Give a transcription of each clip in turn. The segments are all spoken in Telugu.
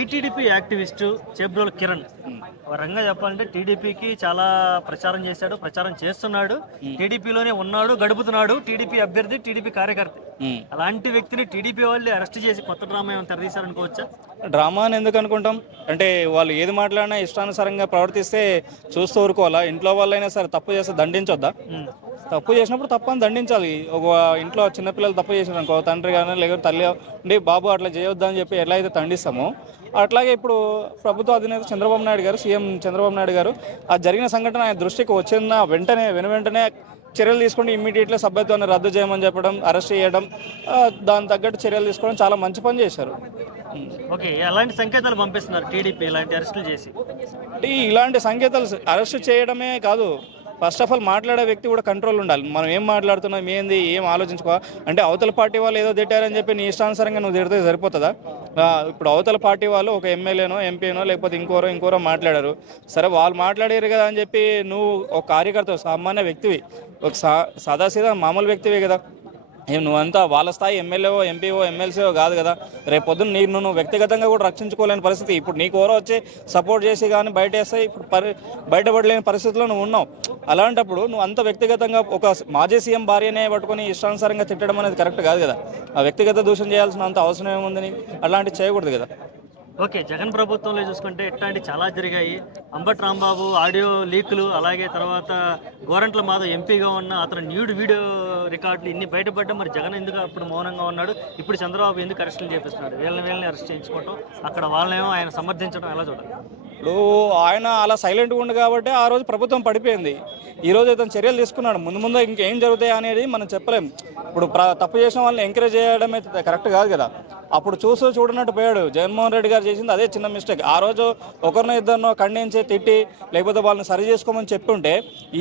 ఐటీడీపీ యాక్టివిస్టు చేబ్రోలు కిరణ్ ఒక రంగా చెప్పాలంటే టీడీపీకి చాలా ప్రచారం చేశాడు, ప్రచారం చేస్తున్నాడు, టీడీపీలోనే ఉన్నాడు, గడుపుతున్నాడు, టీడీపీ అభ్యర్థి, టీడీపీ కార్యకర్త. అలాంటి వ్యక్తిని టీడీపీ వాళ్ళు అరెస్ట్ చేసి కొత్త డ్రామా ఏమైనా తెరదీశారనుకోవచ్చా? డ్రామా అని ఎందుకు అనుకుంటాం? అంటే వాళ్ళు ఏది మాట్లాడినా ఇష్టానుసారంగా ప్రవర్తిస్తే చూస్తూ ఊరుకోవాలా? ఇంట్లో వాళ్ళైనా సరే తప్పు చేస్తే దండించొద్దా? తప్పు చేసినప్పుడు తప్పని దండించాలి. ఒక ఇంట్లో చిన్నపిల్లలు తప్పు చేసినారు అనుకో, తండ్రి కానీ లేకపోతే తల్లి ఉండి బాబు అట్లా చేయొద్దు అని చెప్పి ఎలా అయితే దండిస్తామో, అట్లాగే ఇప్పుడు ప్రభుత్వ అధినేత చంద్రబాబు నాయుడు గారు, సీఎం చంద్రబాబు నాయుడు గారు ఆ జరిగిన సంఘటన ఆయన దృష్టికి వచ్చిన వెంటనే వెంటనే చర్యలు తీసుకుంటే ఇమ్మీడియట్లీ సభ్యత్వాన్ని రద్దు చేయమని చెప్పడం, అరెస్ట్ చేయడం, దాని తగ్గట్టు చర్యలు తీసుకోవడం చాలా మంచి పని చేశారు. ఓకే, ఎలాంటి సంకేతాలు పంపిస్తున్నారు టీడీపీ ఇలాంటి అరెస్టులు చేసి? ఇలాంటి సంకేతాలు అరెస్ట్ చేయడమే కాదు, ఫస్ట్ ఆఫ్ ఆల్ మాట్లాడే వ్యక్తి కూడా కంట్రోల్ ఉండాలి. మనం ఏం మాట్లాడుతున్నాం, ఏంది, ఏం ఆలోచించుకో. అంటే అవతల పార్టీ వాళ్ళు ఏదో తిట్టారని చెప్పి నీ ఇష్టానుసారంగా నువ్వు తిడితే సరిపోతుందా? ఇప్పుడు అవతల పార్టీ వాళ్ళు ఒక ఎమ్మెల్యేనో ఎంపీనో లేకపోతే ఇంకోరో మాట్లాడారు, సరే వాళ్ళు మాట్లాడారు కదా అని చెప్పి నువ్వు ఒక కార్యకర్త, సామాన్య వ్యక్తివి, ఒక సాదాసీదా మామూలు వ్యక్తివే కదా. నువ్వంతా వాళ్ళ స్థాయి ఎమ్మెల్యేఓ ఎంపీఓ ఎమ్మెల్సీఓ కాదు కదా. రేపు పొద్దున్న నీకు నువ్వు వ్యక్తిగతంగా కూడా రక్షించుకోలేని పరిస్థితి. ఇప్పుడు నీకు ఎవరో వచ్చి సపోర్ట్ చేసి కానీ బయట వేస్తే ఇప్పుడు బయటపడలేని పరిస్థితిలో నువ్వు ఉన్నావు. అలాంటప్పుడు నువ్వు అంత వ్యక్తిగతంగా ఒక మాజీ సీఎం భార్యనే పట్టుకొని ఇష్టానుసారంగా తిట్టడం అనేది కరెక్ట్ కాదు కదా. ఆ వ్యక్తిగత దూషణ చేయాల్సిన అంత అవసరం ఏముందని అలాంటివి చేయకూడదు కదా. ఓకే, జగన్ ప్రభుత్వంలో చూసుకుంటే ఇట్లాంటి చాలా జరిగాయి. అంబటి రాంబాబు ఆడియో లీకులు, అలాగే తర్వాత గోరంట్ల మాధవ్ ఎంపీగా ఉన్న అతను న్యూడ్ వీడియో రికార్డులు ఇన్ని బయటపడ్డా మరి జగన్ ఎందుకు అప్పుడు మౌనంగా ఉన్నాడు? ఇప్పుడు చంద్రబాబు ఎందుకు అరెస్టులు చేపిస్తున్నాడు? వీళ్ళని అరెస్ట్ చేయించుకోవటం, అక్కడ వాళ్ళనేమో ఆయన సమర్థించడం ఎలా చూడాలి? ఇప్పుడు ఆయన అలా సైలెంట్గా ఉండు కాబట్టి ఆ రోజు ప్రభుత్వం పడిపోయింది. ఈరోజు ఇతను చర్యలు తీసుకున్నాడు. ముందు ఇంకేం జరుగుతాయి అనేది మనం చెప్పలేం. ఇప్పుడు తప్పు చేసిన వాళ్ళని ఎంకరేజ్ చేయడం అయితే కరెక్ట్ కాదు కదా. అప్పుడు చూడనట్టు పోయాడు. జగన్మోహన్ రెడ్డి గారు చేసింది అదే చిన్న మిస్టేక్. ఆ రోజు ఒకరినో ఇద్దరినో ఖండించి తిట్టి లేకపోతే వాళ్ళని సరి చేసుకోమని చెప్పుంటే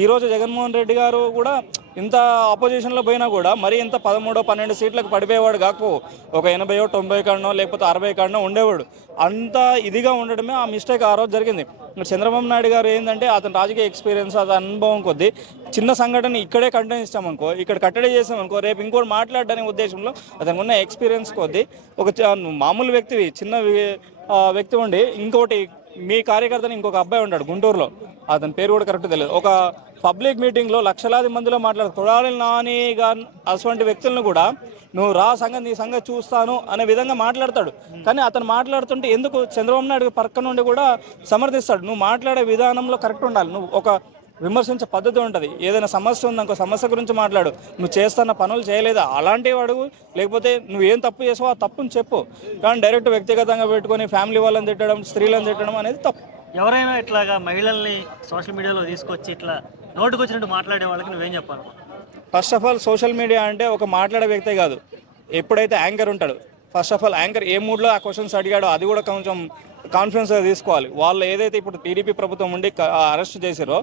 ఈరోజు జగన్మోహన్ రెడ్డి గారు కూడా ఇంత ఆపోజిషన్లో పోయినా కూడా మరి ఇంత 13-12 సీట్లకు పడిపోయేవాడు కాకపో, ఒక 80-90 కాడనో లేకపోతే 60 కాడనో ఉండేవాడు. అంత ఇదిగా ఉండడమే ఆ మిస్టేక్ ఆ రోజు జరిగింది. చంద్రబాబు నాయుడు గారు ఏంటంటే అతని రాజకీయ ఎక్స్పీరియన్స్, అతని అనుభవం కొద్దీ చిన్న సంఘటన ఇక్కడే కంటెంట్ ఇస్తామనుకో, ఇక్కడ కట్టడి చేస్తామనుకో, రేపు ఇంకోటి మాట్లాడడానికి ఉద్దేశంలో అతనికి ఉన్న ఎక్స్పీరియన్స్ కొద్దీ ఒక మామూలు వ్యక్తివి, చిన్న వ్యక్తి ఉండి ఇంకోటి మీ కార్యకర్తని ఇంకొక అబ్బాయి ఉంటాడు గుంటూరులో, అతని పేరు కూడా కరెక్ట్ తెలియదు, ఒక పబ్లిక్ మీటింగ్లో లక్షలాది మందిలో కొడాలి నాని గారు అటువంటి వ్యక్తులను కూడా నువ్వు రా సంగతి నీ సంగతి చూస్తాను అనే విధంగా మాట్లాడతాడు. కానీ అతను మాట్లాడుతుంటే ఎందుకు చంద్రబాబు నాయుడు పక్క నుండి కూడా సమర్థిస్తాడు. నువ్వు మాట్లాడే విధానంలో కరెక్ట్ ఉండాలి. నువ్వు ఒక విమర్శించే పద్ధతి ఉంటుంది. ఏదైనా సమస్య ఉందనుకో, సమస్య గురించి మాట్లాడు. నువ్వు చేస్తున్న పనులు చేయలేదా అలాంటివి అడుగు, లేకపోతే నువ్వు ఏం తప్పు చేసావో ఆ తప్పుని చెప్పు. కానీ డైరెక్ట్ వ్యక్తిగతంగా పెట్టుకొని ఫ్యామిలీ వాళ్ళని తిట్టడం, స్త్రీలను తిట్టడం అనేది తప్పు. ఎవరైనా ఇట్లాగా మహిళల్ని సోషల్ మీడియాలో తీసుకొచ్చి ఇట్లా నోటుకు వచ్చినట్టు మాట్లాడే వాళ్ళకి నువ్వేం చెప్పాలి? First of all social media అంటే ఒక మాట్లాడే వ్యక్తే కాదు, ఎప్పుడైతే యాంకర్ ఉంటాడు, ఫస్ట్ ఆఫ్ ఆల్ యాంకర్ ఏ మూడ్లో ఆ క్వశ్చన్స్ అడిగాడో అది కూడా కొంచెం కాన్ఫిడెన్స్గా తీసుకోవాలి. వాళ్ళు ఏదైతే ఇప్పుడు టీడీపీ ప్రభుత్వం ఉండి అరెస్ట్ చేశారో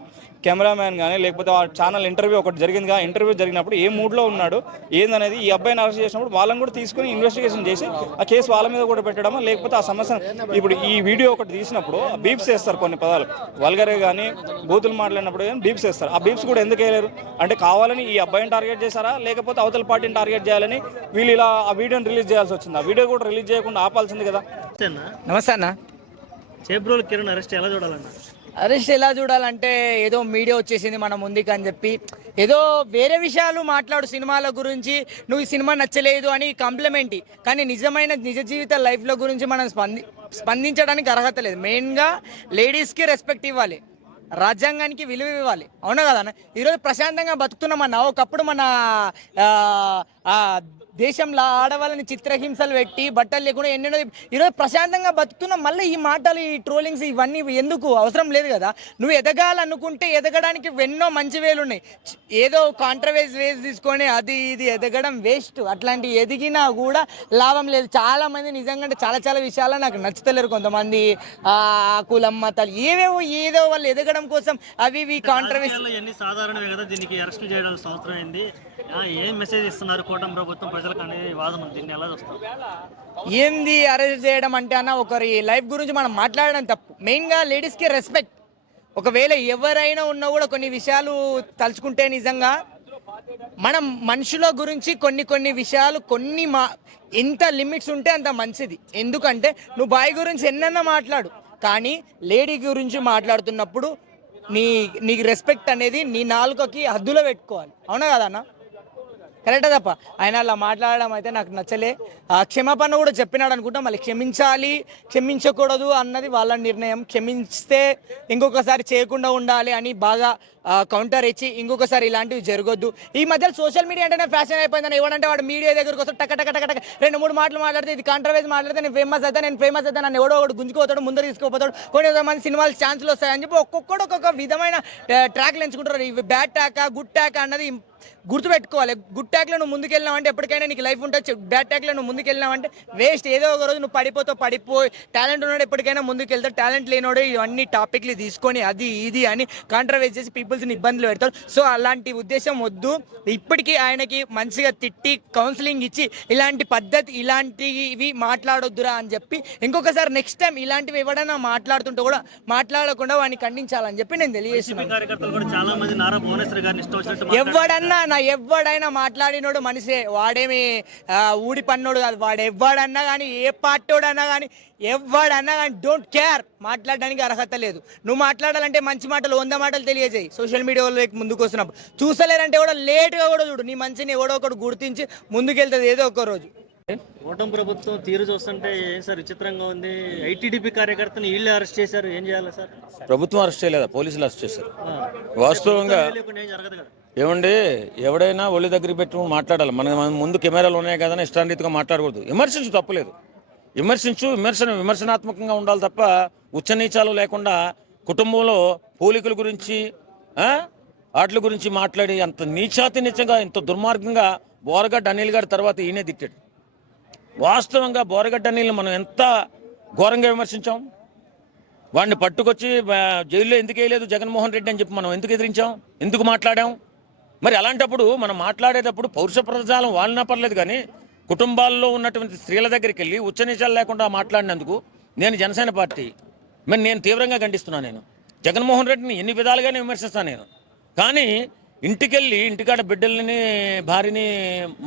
కెమెరామ్యాన్ కానీ లేకపోతే ఆ ఛానల్ ఇంటర్వ్యూ ఒకటి జరిగిందిగా, ఇంటర్వ్యూ జరిగినప్పుడు ఏ మూడ్లో ఉన్నాడు ఏందనేది ఈ అబ్బాయిని అరెస్ట్ చేసినప్పుడు వాళ్ళని కూడా తీసుకొని ఇన్వెస్టిగేషన్ చేసి ఆ కేసు వాళ్ళ మీద కూడా పెట్టడమా, లేకపోతే ఆ సమస్య ఇప్పుడు ఈ వీడియో ఒకటి తీసినప్పుడు బీప్స్ వేస్తారు, కొన్ని పదాలు వల్గరే కానీ బూతులు మాట్లాడినప్పుడు కానీ బీప్స్ వేస్తారు. ఆ బీప్స్ కూడా ఎందుకు వేయలేరు? అంటే కావాలని ఈ అబ్బాయిని టార్గెట్ చేశారా, లేకపోతే అవతల పార్టీని టార్గెట్ చేయాలని వీళ్ళు ఇలా ఆ వీడియోని రిలీజ్ చేయాల్సి వచ్చింది? ఆ వీడియో కూడా రిలీజ్ చేయకుండా ఆపాల్సింది కదా. నమస్తే అన్న. చేబ్రోలు కిరణ్ అరెస్ట్ ఎలా చూడాలన్నా? అరెస్ట్ ఎలా చూడాలంటే ఏదో మీడియా వచ్చేసింది మన ముందుకు అని చెప్పి ఏదో వేరే విషయాలు మాట్లాడు, సినిమాల గురించి నువ్వు ఈ సినిమా నచ్చలేదు అని కాంప్లిమెంట్. కానీ నిజ జీవిత లైఫ్లో గురించి మనం స్పందించడానికి అర్హత లేదు. మెయిన్గా లేడీస్కి రెస్పెక్ట్ ఇవ్వాలి, రాజ్యాంగానికి విలువ ఇవ్వాలి. అవునా కదా? ఈరోజు ప్రశాంతంగా బతుకుతున్నామన్నా. ఒకప్పుడు మన దేశంలో ఆడవాళ్ళని చిత్రహింసలు పెట్టి బట్టలు లేకుండా ఎన్నెన్నో, ఈరోజు ప్రశాంతంగా బతుకుతున్నాం. మళ్ళీ ఈ మాటలు, ఈ ట్రోలింగ్స్ ఇవన్నీ ఎందుకు? అవసరం లేదు కదా. నువ్వు ఎదగాలనుకుంటే ఎదగడానికి ఎన్నో మంచి వేలు ఉన్నాయి. ఏదో కాంట్రవర్సీ వేసి తీసుకొని అది ఇది ఎదగడం వేస్ట్. అట్లాంటి ఎదిగినా కూడా లాభం లేదు. చాలామంది నిజంగా అంటే చాలా విషయాలు నాకు నచ్చుతలేరు. కొంతమంది కులం మతాలు ఏదో వాళ్ళు ఎదగడం కోసం అవి కాంట్రవర్సీ సాధారణమే కదా. దీనికి అరెస్ట్ చేయాల్సిన అవసరం ఏంది? ఏం మెసేజ్ ఇస్తున్నారు కూటమి ప్రభుత్వం ప్రజలకు అనేది వాదన ఉంది. దీన్ని ఎలా చూస్తాం? ఏంది అరెస్ట్ చేయడం అంటే అన్న, ఒకరి లైఫ్ గురించి మనం మాట్లాడడం తప్పు. మెయిన్గా లేడీస్కి రెస్పెక్ట్. ఒకవేళ ఎవరైనా ఉన్నా కూడా కొన్ని విషయాలు తలుచుకుంటే నిజంగా మనం మనుషుల గురించి కొన్ని విషయాలు ఎంత లిమిట్స్ ఉంటే అంత మంచిది. ఎందుకంటే నువ్వు బాయ్ గురించి ఎన్నన్నా మాట్లాడు, కానీ లేడీ గురించి మాట్లాడుతున్నప్పుడు నీకు రెస్పెక్ట్ అనేది నీ నాలుకకి హద్దులో పెట్టుకోవాలి. అవునా కదా అన్న? కరెక్టే తప్ప ఆయన అలా మాట్లాడడం అయితే నాకు నచ్చలే. క్షమాపణ కూడా చెప్పినాడు అనుకుంటా. మళ్ళీ క్షమించాలి క్షమించకూడదు అన్నది వాళ్ళ నిర్ణయం. క్షమిస్తే ఇంకొకసారి చేయకుండా ఉండాలి అని బాగా కౌంటర్ ఇచ్చి ఇంకొకసారి ఇలాంటివి జరగొద్దు. ఈ మధ్యలో సోషల్ మీడియా అంటేనే ఫ్యాషన్ అయిపోయిందని ఎవడంటే వాడు మీడియా దగ్గరకు వస్తే టక టక టక టక 2-3 మాటలు మాట్లాడితే ఇది కాంట్రవర్సీ మాట్లాడితే నేను ఫేమస్ అవుతా నన్ను ఎవడో ఒకటి గుంజుకోతాడు, ముందర తీసుకుపోతాడు, కొన్ని మంది సినిమాలు ఛాన్సులు వస్తాయని చెప్పి ఒక్కొక్కడు ఒక్కొక్క విధమైన ట్రాక్లు ఎంచుకుంటారు. ఇవి బ్యాడ్ ట్యాకా గుడ్ ట్యాకా అన్నది గుర్తుపెట్టుకోవాలి. గుడ్ ట్యాక్లో నువ్వు ముందుకెళ్ళినావంటే ఎప్పటికైనా నీకు లైఫ్ ఉంటుంది. బ్యాడ్ ట్యాక్లో నువ్వు ముందుకెళ్ళినావంటే వేస్ట్. ఏదో ఒక రోజు నువ్వు పడిపోయి టాలెంట్ ఉన్నాడు ఎప్పటికైనా ముందుకెళ్తాడు, టాలెంట్ లేనోడు ఇవన్నీ టాపిక్లు తీసుకొని అది ఇది అని కాంట్రవర్సీ చేసి పీపుల్స్ని ఇబ్బందులు పెడతారు. సో అలాంటి ఉద్దేశం వద్దు. ఇప్పటికీ ఆయనకి మంచిగా తిట్టి కౌన్సిలింగ్ ఇచ్చి ఇలాంటి పద్ధతి ఇలాంటివి మాట్లాడొద్దురా అని చెప్పి ఇంకొకసారి నెక్స్ట్ టైం ఇలాంటివి ఎవడైనా మాట్లాడుతుంటే కూడా మాట్లాడకుండా వాడిని ఖండించాలని చెప్పి నేను తెలియజేస్తున్నాను. ఎవడైనా మాట్లాడినోడు మనిషే, వాడేమి ఊడి పన్నోడు కాదు. వాడు ఎవడన్నా కానీ ఏ పార్టీడన్నా కానీ ఎవడన్నా కానీ డోంట్ కేర్, మాట్లాడడానికి అర్హత లేదు. నువ్వు మాట్లాడాలంటే మంచి మాటలు 100 మాటలు తెలియజేయి. సోషల్ మీడియాలో ముందుకు వస్తున్నప్పుడు చూసలేరంటే కూడా లేట్గా కూడా చూడు, నీ మంచిని ఎవడో ఒకటి గుర్తించి ముందుకెళ్తుంది ఏదో ఒక రోజు. కూటమి ప్రభుత్వం తీరు చూస్తుంటే ఏం సార్ విచిత్రంగా ఉంది. ఐటీడీపీ కార్యకర్తని వీళ్ళే అరెస్ట్ చేశారు, ఏం చేయాలి సార్? ప్రభుత్వం అరెస్ట్ చేయలేదా, పోలీసులు అరెస్ట్ చేశారు. వాస్తవంగా ఏం జరగదు కదా. ఏమండి, ఎవడైనా ఒళ్ళు దగ్గరికి పెట్టుకుని మాట్లాడాలి. మన ముందు కెమెరాలు ఉన్నాయి కదా, ఇష్టారీతిగా మాట్లాడకూడదు. విమర్శించు, తప్పలేదు. విమర్శనాత్మకంగా ఉండాలి తప్ప ఉచ్చనీచాలు లేకుండా కుటుంబంలో పోలికల గురించి వాటి గురించి మాట్లాడి అంత నీచాతి నీచంగా ఇంత దుర్మార్గంగా బోరగడ్డ అనిల్ గారి తర్వాత ఈయనే దిక్కాడు. వాస్తవంగా బోరగడ్డ అనిల్ని మనం ఎంత ఘోరంగా విమర్శించాం. వాడిని పట్టుకొచ్చి జైల్లో ఎందుకు వేయలేదు జగన్మోహన్ రెడ్డి అని చెప్పి మనం ఎందుకు ఎదిరించాం, ఎందుకు మాట్లాడాం? మరి అలాంటప్పుడు మనం మాట్లాడేటప్పుడు పౌరుష ప్రజాలం వాళ్ళనా పర్లేదు, కానీ కుటుంబాల్లో ఉన్నటువంటి స్త్రీల దగ్గరికి వెళ్ళి ఉచ్చనీచాలు లేకుండా మాట్లాడినందుకు నేను జనసేన పార్టీ నేను తీవ్రంగా ఖండిస్తున్నాను. నేను జగన్మోహన్ రెడ్డిని ఎన్ని విధాలుగానే విమర్శిస్తాను నేను, కానీ ఇంటికెళ్ళి ఇంటికాడ బిడ్డల్ని భార్యని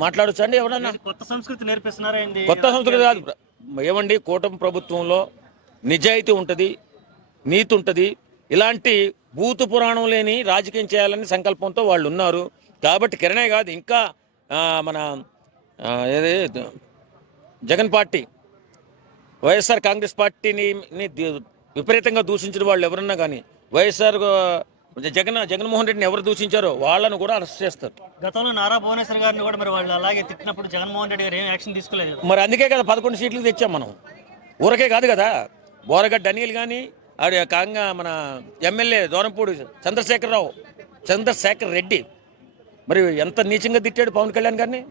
మాట్లాడొచ్చు అండి ఎవరన్నా? కొత్త సంస్కృతి నేర్పిస్తున్నారా? కొత్త సంస్కృతి కాదు ఏమండి. కూటమి ప్రభుత్వంలో నిజాయితీ ఉంటుంది, నీతి ఉంటుంది. ఇలాంటి భూత పురాణం లేని రాజకీయం చేయాలని సంకల్పంతో వాళ్ళు ఉన్నారు. కాబట్టి కిరణే కాదు, ఇంకా మన ఏది జగన్ పార్టీ వైఎస్ఆర్ కాంగ్రెస్ పార్టీని విపరీతంగా దూషించిన వాళ్ళు ఎవరన్నా కానీ జగన్మోహన్ రెడ్డిని ఎవరు దూషించారో వాళ్ళను కూడా అరెస్ట్ చేస్తారు. గతంలో నారా భువనేశ్వర్ గారిని కూడా మరి వాళ్ళు అలాగే తిట్టినప్పుడు జగన్మోహన్ రెడ్డి గారు ఏం యాక్షన్ తీసుకోలేదు. మరి అందుకే కదా 11 సీట్లు తెచ్చాం మనం. ఊరకే కాదు కదా. బోరగడ్డ అనిల్ కానీ మన ఎమ్మెల్యే దూరంపూడి చంద్రశేఖర్ రెడ్డి మరి ఎంత నీచంగా తిట్టాడు పవన్ కళ్యాణ్ గారిని.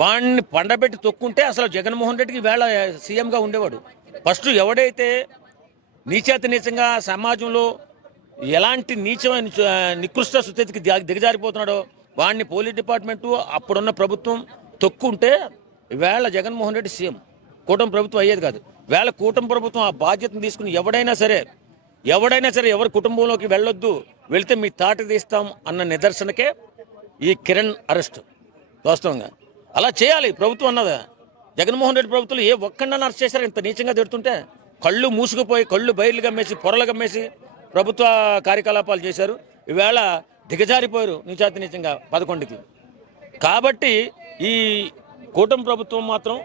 వాడిని పండబెట్టి తొక్కుంటే అసలు జగన్మోహన్ రెడ్డికి వేళ సీఎంగా ఉండేవాడు. ఫస్ట్ ఎవడైతే నీచంగా సమాజంలో ఎలాంటి నీచమైన నికృష్ట స్థితికి దిగజారిపోతున్నాడో వాడిని పోలీస్ డిపార్ట్మెంటు అప్పుడున్న ప్రభుత్వం తొక్కుంటే వేళ జగన్మోహన్ రెడ్డి సీఎం, కూటమి ప్రభుత్వం అయ్యేది కాదు. వేళ కూటమి ప్రభుత్వం ఆ బాధ్యతను తీసుకుని ఎవడైనా సరే ఎవరి కుటుంబంలోకి వెళ్ళొద్దు, వెళితే మీ తాట తీస్తాం అన్న నిదర్శనకే ఈ కిరణ్ అరెస్ట్. వాస్తవంగా అలా చేయాలి ప్రభుత్వం అన్నదా. జగన్మోహన్ రెడ్డి ప్రభుత్వం ఏ ఒక్కడన్నా అరెస్ట్ చేశారు ఇంత నీచంగా తిడుతుంటే? కళ్ళు మూసుకుపోయి కళ్ళు బయలు గమ్మేసి పొరలు గమ్మేసి ప్రభుత్వ కార్యకలాపాలు చేశారు. ఈవేళ దిగజారిపోయారు నీచాతి నీచంగా 11కి. కాబట్టి ఈ కూటమి ప్రభుత్వం మాత్రం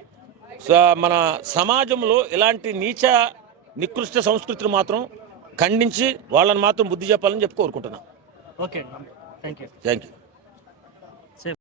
మన సమాజంలో ఇలాంటి నికృష్ట సంస్కృతిని మాత్రం ఖండించి వాళ్ళని మాత్రం బుద్ధి చెప్పాలని చెప్పి కోరుకుంటున్నాను. Okay, thank you.